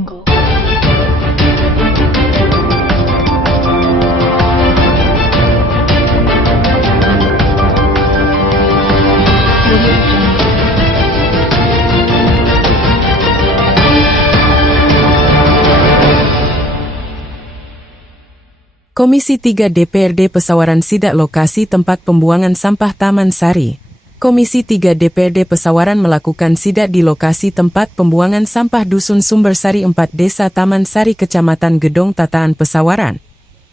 Komisi 3 DPRD Pesawaran sidak lokasi tempat pembuangan sampah Taman Sari. Komisi 3 DPRD Pesawaran melakukan sidak di lokasi tempat pembuangan sampah Dusun Sumber Sari 4 Desa Taman Sari Kecamatan Gedong Tataan Pesawaran.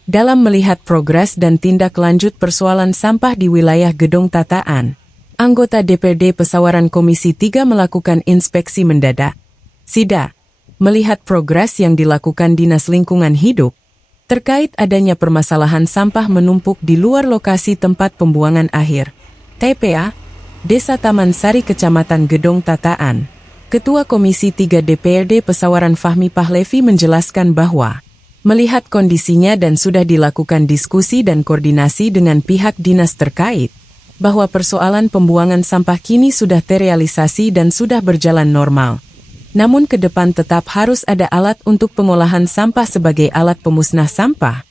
Dalam melihat progres dan tindak lanjut persoalan sampah di wilayah Gedong Tataan, anggota DPRD Pesawaran Komisi 3 melakukan inspeksi mendadak. Sidak melihat progres yang dilakukan Dinas Lingkungan Hidup terkait adanya permasalahan sampah menumpuk di luar lokasi tempat pembuangan akhir, TPA, Desa Taman Sari Kecamatan Gedong Tataan. Ketua Komisi 3 DPRD Pesawaran Fahmi Pahlevi menjelaskan bahwa, melihat kondisinya dan sudah dilakukan diskusi dan koordinasi dengan pihak dinas terkait, bahwa persoalan pembuangan sampah kini sudah terrealisasi dan sudah berjalan normal. Namun ke depan tetap harus ada alat untuk pengolahan sampah sebagai alat pemusnah sampah,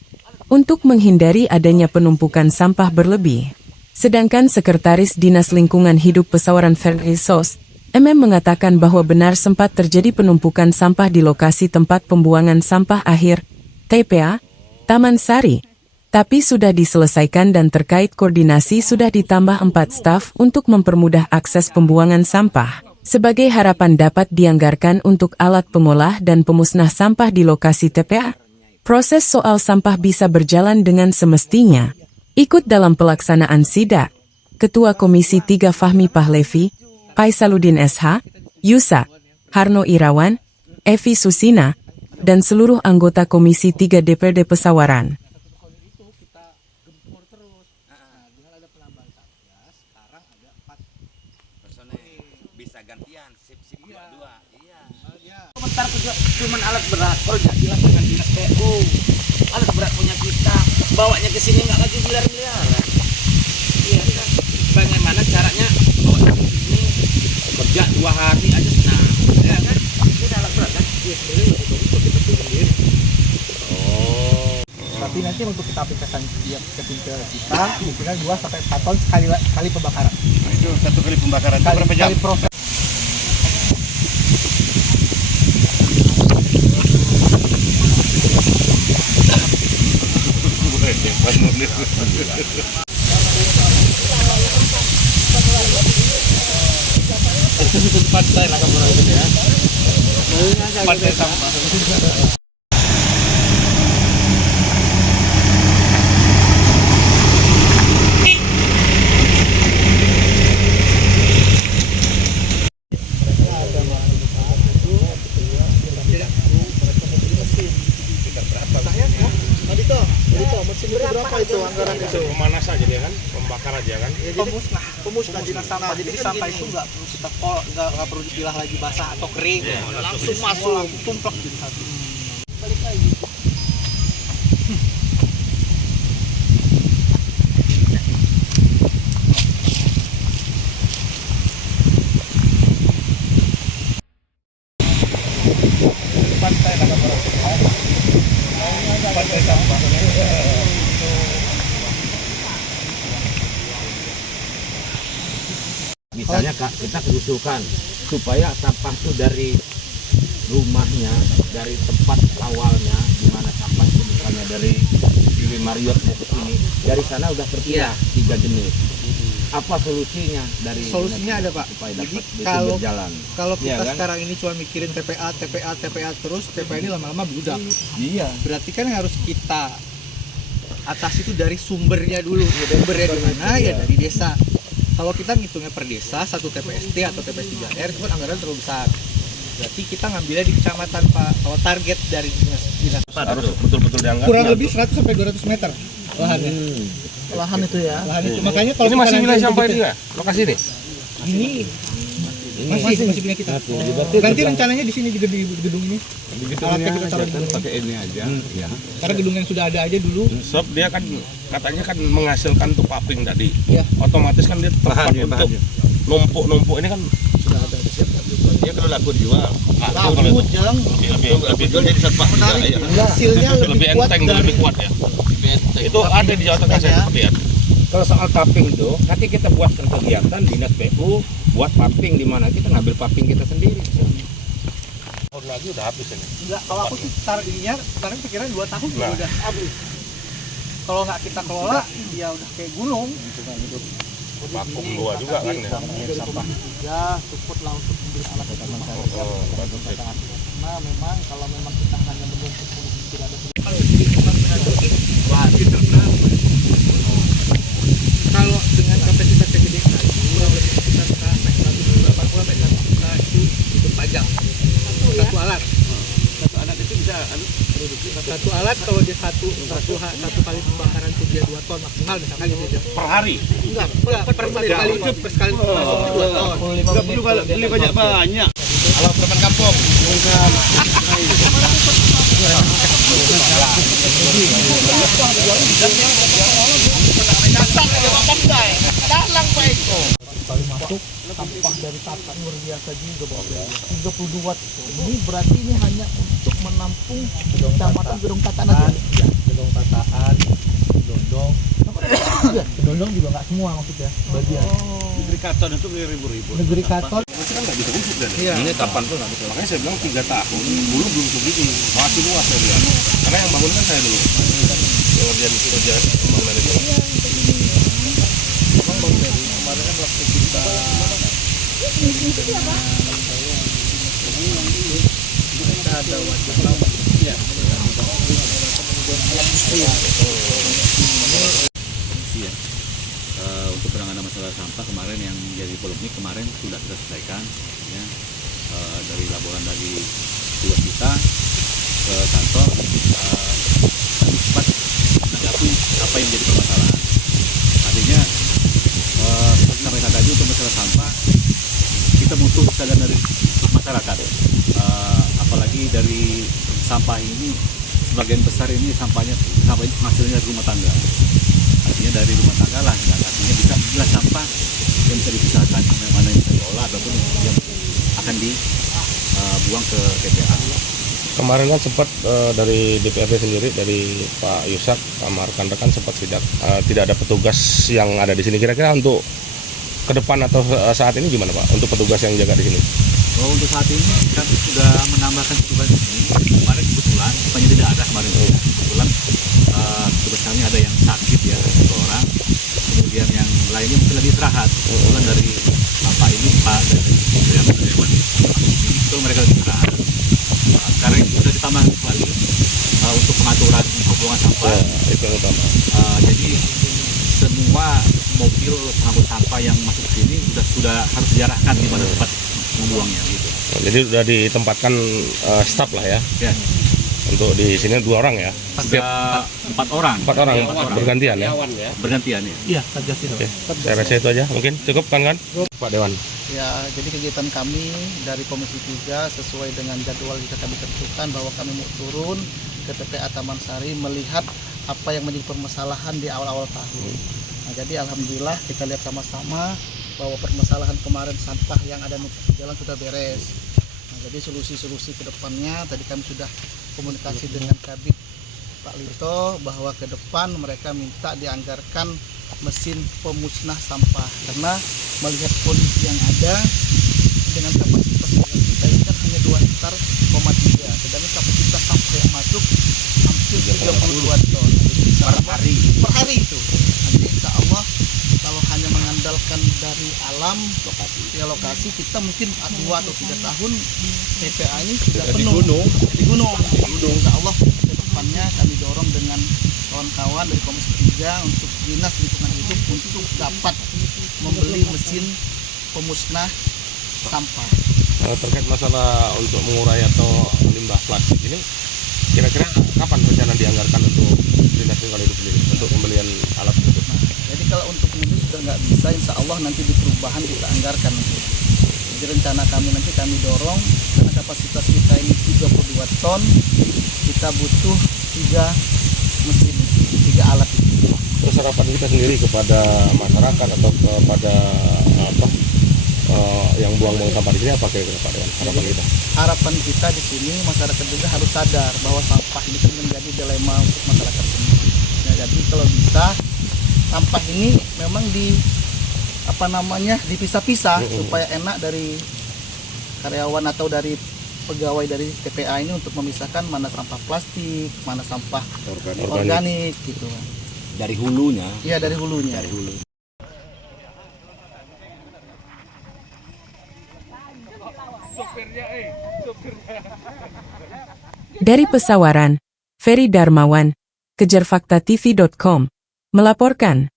untuk menghindari adanya penumpukan sampah berlebih. Sedangkan Sekretaris Dinas Lingkungan Hidup Pesawaran Ferdisos, mengatakan bahwa benar sempat terjadi penumpukan sampah di lokasi tempat pembuangan sampah akhir, TPA, Taman Sari. Tapi sudah diselesaikan dan terkait koordinasi sudah ditambah 4 staf untuk mempermudah akses pembuangan sampah. Sebagai harapan dapat dianggarkan untuk alat pengolah dan pemusnah sampah di lokasi TPA, proses soal sampah bisa berjalan dengan semestinya. Ikut dalam pelaksanaan sidak, Ketua Komisi 3 Fahmi Pahlevi, Faisaluddin SH, Yusa, Harno Irawan, Evi Susina, dan seluruh anggota Komisi 3 DPRD Pesawaran. Bisa gantian, sip-sip dua-dua. Iya. Komentar cuma alat berat, kalau jelas dengan dinas PU. Alat berat punya kita, bawanya ke sini nggak lagi miliar-miliaran. Iya kan? Bagaimana caranya bawa ke sini kerja 2 hari aja senang, ya kan? Ini alat berat kan? Iya sebenarnya lebih bagus kalau kita punya sendiri. Oh. Tapi nanti untuk kita aplikasikan ke kita, mungkin 2-4 ton sekali pembakaran. Nah, itu 1 kali pembakaran itu berapa jam? Kali proses. Itu pantai lah kamu itu ya. Pantai sampah. Berapa itu anggaran itu? Pemanas aja dia kan, pembakar aja kan. Ya, pemusnah dinas sampah. Jadi sampah itu nggak perlu kita nggak perlu dipilah lagi basah atau kering, langsung masuk tumplek di satu. Balik lagi. Pantai lah kamu. Pantai sampah. Misalnya Kak, kita mengusulkan supaya sampah itu dari rumahnya, dari tempat awalnya, di mana sampah itu misalnya dari Dewi Marriott ke sini, dari sana udah terpilah 3 jenis. Apa solusinya dari Solusinya ada Pak. supaya Jadi dapat berjalan? kalau kita Iya, kan? sekarang ini cuma mikirin TPA terus, TPA ini lama-lama bludak. Iya. Berarti kan yang harus kita atas itu dari sumbernya dulu. Sumbernya di mana? Ya dari desa. Kalau kita ngitungnya per desa, 1 TPST atau TPS 3R itu kan anggaran terlalu besar. Berarti kita ngambilnya di kecamatan Pak. Kalau target dari dinas Harus betul-betul diangkat. kurang lebih 100 sampai 200 meter lahannya. Lahan itu ya. Lahan itu. Makanya kalau Ini kita masih nanti wilayah sampah begitu- ini nggak? Lokasi ini? Ini masih punya kita. Nanti rencananya di sini juga di gedung ini. Alatnya kita taruh di gedung ini. Pakai ini aja. Ya. Karena gedung yang sudah ada aja dulu. Sob dia kan katanya kan menghasilkan tuh paping tadi. Iya. Otomatis kan dia tempat untuk numpuk-numpuk ini kan Sudah ada siap. Dia kalau laku dijual. Laku jeng. Lebih jual jadi satu pak. Menarik. Hasilnya Lebih lebih kuat enteng, dari lebih kuat ya. Itu ada di Jawa Tengah saya lihat. Kalau soal paping itu, nanti kita buatkan kegiatan dinas PU buat paping di mana kita ngambil paping kita sendiri. Tahun lagi udah habis ini. Enggak, kalau aku sih sekarang pikiran 2 tahun Nah. udah habis. Kalau nggak kita kelola, ya udah kayak gunung. Vakum dua juga kan ya. Sampah juga support lah untuk membeli alat taman sari. Oh, bagus ya. Karena memang kalau memang kita hanya menuntut solusi tidak ada Kalau dengan kapasitas yang gede tadi, kurang lebih sekitar 180 sampai 100 juta itu pajang. Satu alat. Satu alat itu bisa satu alat kalau dia satu kali pembakaran itu dia 2 ton maksimal misalkan gitu. Per hari. Enggak, per sekali cut per sekali langsung 2 ton. Enggak perlu beli banyak. Halo teman kampung. paling masuk sampah dari Tata luar biasa juga Bapak. 32 watt. Ini berarti ini hanya untuk menampung kecamatan Gedong Tataan aja. Ya, gedung tataan, dondong. Gedong juga nggak semua maksudnya. Bagian. Negeri Katon itu ribu-ribu. Negeri Katon. Masih kan nggak bisa usut dan Iya. ini kapan tuh nggak bisa. Makanya saya bilang 3 tahun dulu belum sebegini, masih luas saya bilang. Karena yang bangun kan saya dulu. Kerja pembangunan itu. Memang Bang Ferry kemarin kan waktu kita ada wacana ya Untuk penanganan masalah sampah kemarin yang jadi polemik kemarin sudah kita selesaikan ya, dari laporan dari tugas kita ke kantor kami cepat menanggapi apa yang menjadi permasalahan. Artinya seperti sampaikan tadi untuk masalah sampah kita butuh kesadaran dari masyarakat, apalagi dari sampah ini sebagian besar ini sampah ini hasilnya dari rumah tangga. Artinya dari rumah tangga lah, artinya bisa jelas sampah yang bisa dipisahkan, yang mana yang bisa diolah ataupun yang akan dibuang ke TPA. Kemarin kan sempat dari DPRD sendiri, dari Pak Yusak, sama rekan-rekan sempat tidak ada petugas yang ada di sini. Kira-kira untuk ke depan atau saat ini gimana Pak? Untuk petugas yang jaga di sini? Oh, untuk saat ini kami sudah menambahkan petugas di sini. Kemarin kebetulan, bukannya tidak ada kemarin kebetulan petugas kami ada yang sakit ya, 1 orang. Kemudian yang lainnya mungkin lagi istirahat. Kebetulan dari Pak ini, Pak dari Dewan, itu mereka lagi istirahat. Sekarang ini sudah ditambah kembali untuk pengaturan pembuangan sampah. Ya, itu yang utama. Jadi semua mobil pengangkut sampah yang masuk ke sini sudah harus diarahkan di mana tempat membuangnya gitu. Jadi sudah ditempatkan staf lah ya. Ya, Untuk di sini 2 orang ya. ada 4 orang. 4 orang bergantian ya. Bergantian ya. Iya, Satgas itu. Oke. Saya rasa itu aja. Mungkin cukup kan Pak Dewan. Ya, jadi kegiatan kami dari Komisi 3 sesuai dengan jadwal yang kami tentukan bahwa kami mau turun ke TPA Taman Sari melihat apa yang menjadi permasalahan di awal-awal tahun. Nah, jadi alhamdulillah kita lihat sama-sama bahwa permasalahan kemarin sampah yang ada di jalan sudah beres. Nah, jadi solusi-solusi ke depannya tadi kami sudah komunikasi dengan Kabid Pak Lito bahwa ke depan mereka minta dianggarkan mesin pemusnah sampah karena melihat kondisi yang ada dengan kapasitas yang kita ini kan hanya 2,3 hektar, sedangkan kapasitas sampah yang masuk hampir 32 ton. Jadi per hari itu. Nanti insya Allah kalau hanya mengandalkan dari alam lokasi kita mungkin 2 atau 3 tahun TPA ini sudah penuh di gunung. Insya Allah ke depannya kami dorong dengan kawan-kawan dari Komisi 3 untuk Dinas Lingkungan Hidup untuk dapat membeli mesin pemusnah sampah. Terkait masalah untuk mengurai atau limbah plastik ini, kira-kira kapan rencana dianggarkan untuk Dinas Lingkungan Hidup sendiri untuk pembelian alat tersebut? Nah, jadi kalau untuk ini sudah nggak bisa, insya Allah nanti di perubahan kita anggarkan. Jadi rencana kami nanti kami dorong karena kapasitas kita ini 32 ton, kita butuh 3 mesin, 3 alat itu. Terus harapan kita sendiri kepada masyarakat atau kepada yang buang-buang sampah di sini apa kira-kira Pak dengan harapan kita? Harapan kita di sini masyarakat juga harus sadar bahwa sampah ini kan menjadi dilema untuk masyarakat sendiri. Nah, jadi kalau bisa sampah ini memang dipisah-pisah supaya enak dari karyawan atau dari pegawai dari TPA ini untuk memisahkan mana sampah plastik, mana sampah organik gitu. Dari hulunya. Iya, dari hulunya. Dari hulu. Dari Pesawaran, Ferry Darmawan, kejarfaktatv.com, melaporkan.